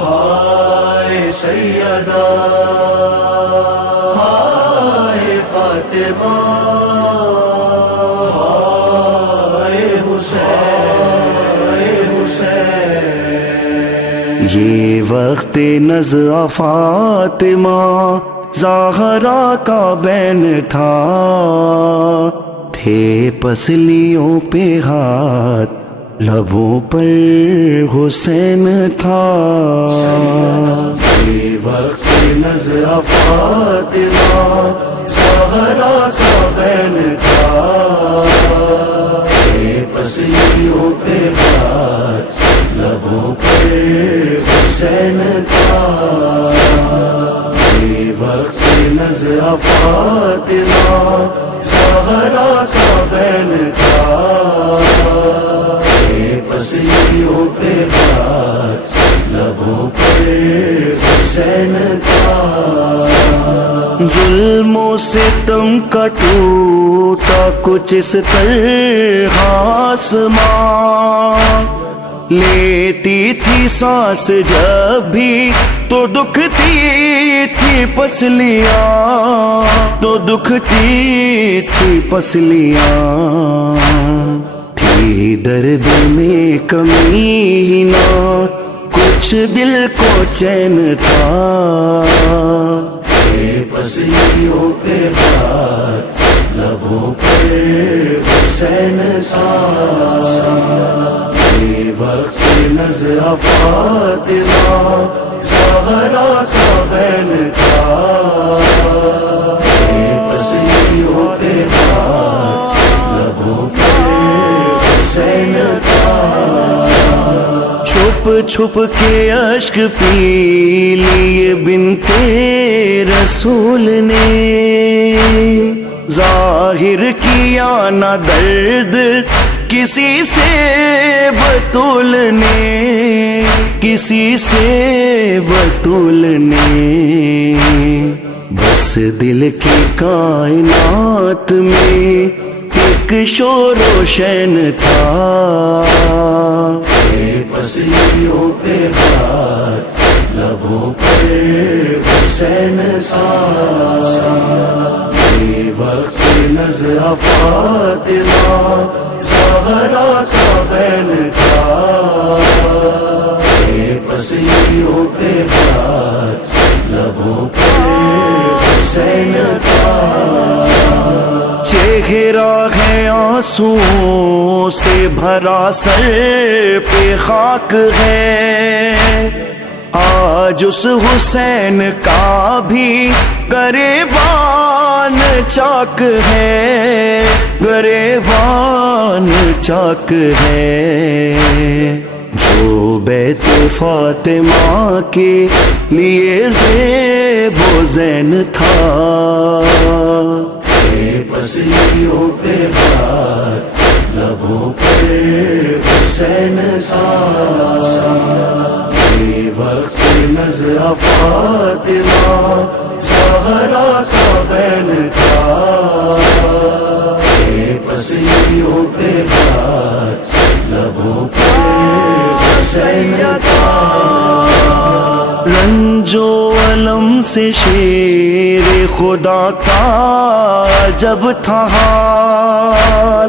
ہائے سیدہ ہائے فاطمہ ہائے حسین، یہ وقت نزع فاطمہ زہرا کا بین تھا، تھے پسلیوں پہ ہاتھ لبوں پر حسین تھا۔ یہ وقت نزع فاطمہ زہرا کا بین تھا، تھے پسلیوں پہ ہاتھ لبوں پر حسین تھا۔ یہ وقت نزع فاطمہ زہرا کا بین تھا، پسلیوں پہ ہاتھ لبوں پر حسین تھا۔ ظلم و ستم کا ٹوٹا کچھ اس طرح آسمان، لیتی تھی سانس جب بھی تو دکھتی تھی پسلیاں، تو دکھتی تھی پسلیاں، درد میں کمی ہی نہ کچھ دل کو چین تھا۔ پسلیوں پہ ہاتھ لبوں پر حسین تھا۔ یہ وقت نزع فاطمہ زہرا کا بین تھا، پسلیوں پہ ہاتھ لبوں پر حسین تھا۔ چھپ چھپ کے اشک پی لیے بنتے رسول نے، ظاہر کیا نہ درد کسی سے بطول نے، کسی سے بطول نے، بس دل کی کائنات میں ایک شور و شین تھا۔ پسلیوں پہ ہاتھ لبوں پر حسین تھا۔ یہ وقت نزع فاطمہ زہرا کا بین تھا، پسلیوں پہ ہاتھ لبوں پر حسین تھا۔ چہرہ ہے آنسوؤں سے بھرا، سر پہ خاک ہے، آج اس حسین کا بھی گریبان چاک ہے، گریبان چاک ہے، جو بیت فاطمہ کے لیے زیب و زین تھا۔ پسلیوں پہ ہاتھ لبوں پر حسین تھا۔ یہ وقت نزع فاطمہ زہرا کا بین تھا، پسلیوں پہ ہاتھ لبوں پر حسین تھا۔ رنج و علم سے شیر خدا کا جب تھا حال،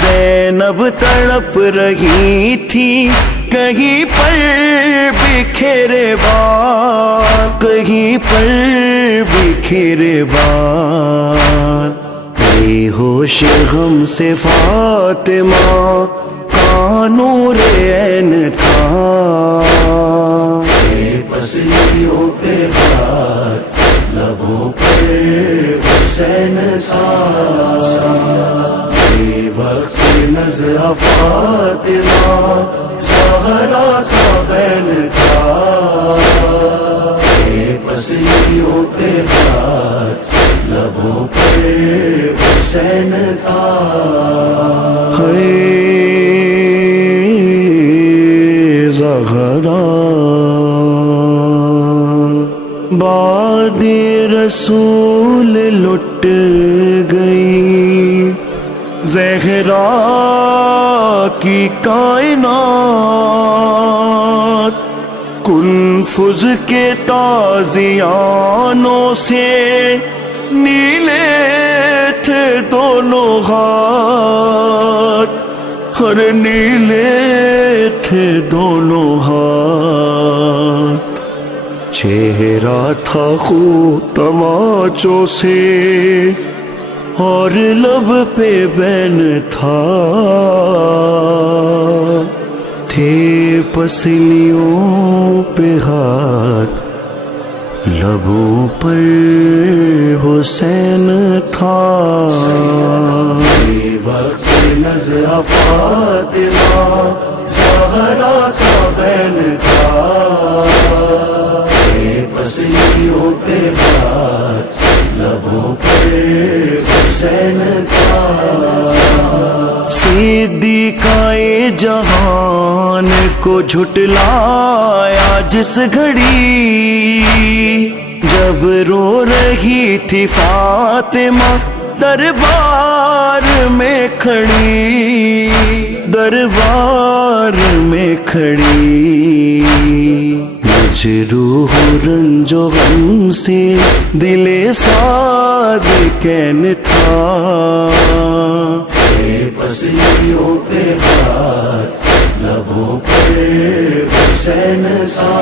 زینب تڑپ رہی تھی کہیں پر بکھیرے بال، کہیں پر بکھیرے بال، بے ہوش غم سے فاطمہ کا نور عین تھا۔ پسلیوں پہ ہاتھ لبوں پر حسین تھا۔ یہ وقت نزع فاطمہ زہرا کا بین تھا، پسلیوں پہ ہاتھ لبوں پر حسین تھا۔ زہرا بعد رسول لٹ گئی، زہرا کی کائنات کن تلفظ کے تازیانوں سے نیلے تھے دونوں ہاتھ، ہر نیلے تھے دونوں ہاتھ، چہرہ تھا خو تماچوں سے اور لب پہ بین تھا، تھے پسلیوں پہ ہاتھ، لبوں پر حسین تھا۔ وقت نظر فاطمہ زہرا کا بین تھا، پسلیوں پہ بات لبوں پر حسین تھا۔ صدیقائے جہان کو جھٹلایا جس گھڑی، جب رو رہی تھی فاطمہ دربار میں کھڑی، دربار میں کھڑی، مجروح رنج و غم سے دل صادقین تھا، پسلیوں پہ بات لبوں پر حسین تھا۔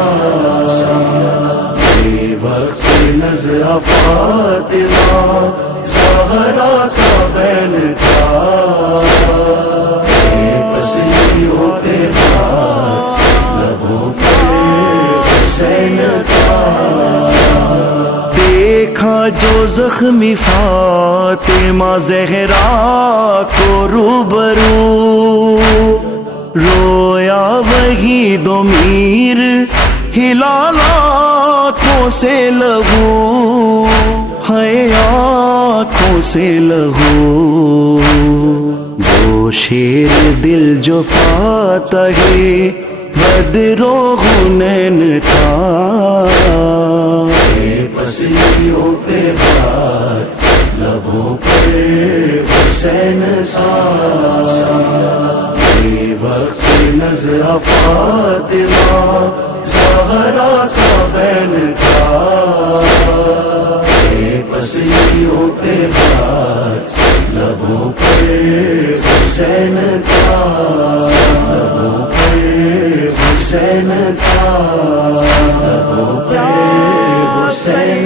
وقت نظر فاطمہ زہرا کا بین تھا، پسلیوں پہ بات لبوں پر حسین تھا۔ دیکھا جو زخمی فاطمہ زہرا کو روبرو، رویا وہی ضمیر ہلال آنکھوں سے لہو، ہے آنکھوں سے لہو، وہ شیر دل جو فاتح بدر و حنین تھا، پسلیوں پہ بات لبوں پر حسین تھا۔ وقت نظر فاطمہ زہرا کا بین تھا، پسلیوں پہ بات لبوں پر حسین تھا، لبوں پر حسین تھا، لبوں پر حسین